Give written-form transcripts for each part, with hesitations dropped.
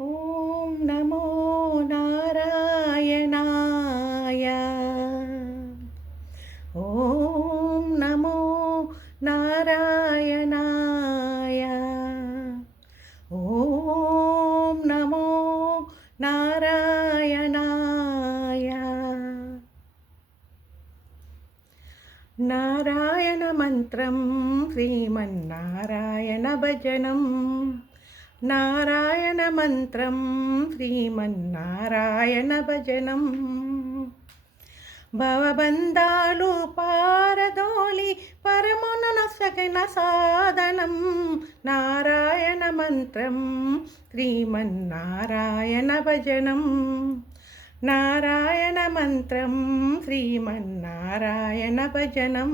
ఓం నమో నారాయణాయ. ఓం నమో నారాయణాయ. ఓం నమో నారాయణాయ. నారాయణ మంత్రం శ్రీమన్నారాయణ భజనం. నారాయణ మంత్రం శ్రీమన్నారాయణ భజనం. భవబంధాలు పారదోలి పరమున నొసగిన సాధనం. నారాయణ మంత్రం శ్రీమన్నారాయణ భజనం. నారాయణ మంత్రం శ్రీమన్నారాయణ భజనం.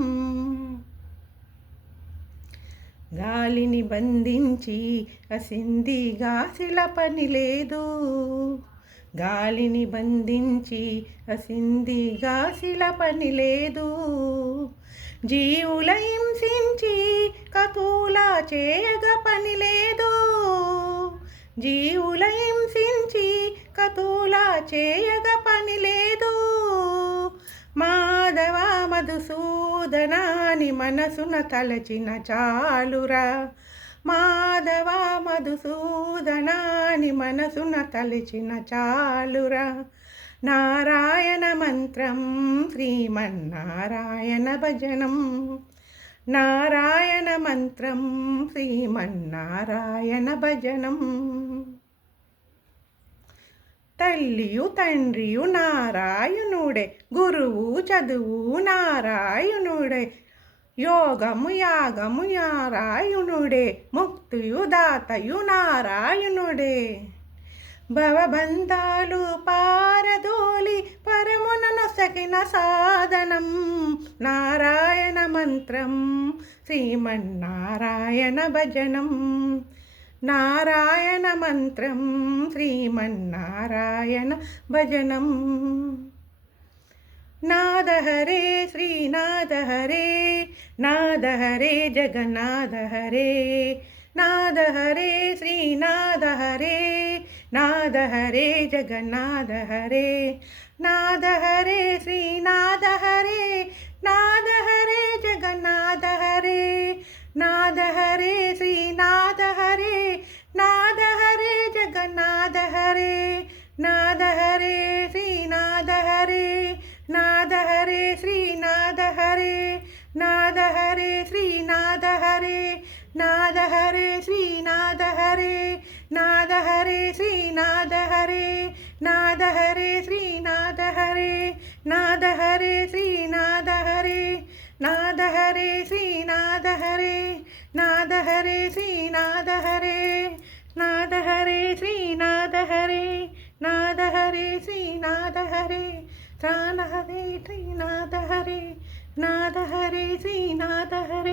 గాలిని బంధించి అసిందిగా శిలపని లేదు. గాలిని బంధించి అసిందిగా శిలపని లేదు. జీవుల హింసించి కతుల చేయగ పని లేదు. జీవుల హింసించి కతుల చేయగ పని లేదు. మాధవ మధుసూదనాని మనసున తలచిన చాలురా. మాధవ మధుసూదనాని మనసున తలచిన చాలురా. నారాయణ మంత్రం శ్రీమన్నారాయణ భజనం. నారాయణ మంత్రం శ్రీమన్నారాయణ భజనం. తల్లియు తండ్రియు నారాయణుడే, గురువు చదువు నారాయణుడే, యోగము యాగము నారాయణుడే, ముక్తియు దాతయు నారాయణుడే. భవబంధాలు పారదోలి పరమున నొసగిన సాధనం. నారాయణ మంత్రం శ్రీమన్నారాయణ భజనం. నారాయణ మంత్రం శ్రీమన్నారాయణ భజనం. నాద హరే శ్రీనాథ హరే, నాద హరే జగన్నాథ హరే. నాద హరే శ్రీనాథ హరే, నాద హరే జగన్నాథ హరే. నాద హరే శ్రీనాథ హరే, నాద హరే జగన్నాథ హరే. నాద హరే శ్రీనాథ హరే, నాద హరే జగన్నాథ హరే. నాద హరే శ్రీనాథ హరే, నాద హరే శ్రీనాథ హరే. నాద హరే శ్రీనాథ హరే, నాద హరే శ్రీనాథ హరే. నాద హరే శ్రీనాథ హరే, నాద హరే శ్రీనాథ హరే. నాద హరే శ్రీనాథ హరే, నాద హరే శ్రీనాథ హరే. నాద హరే శ్రీనాథ హరే, నాద హరే శ్రీనాథ హరే. నాద హరే శ్రీనాథ హరే, నాద హరే శ్రీనాథ హరే. నాద హరే శ్రీనాథ హరే.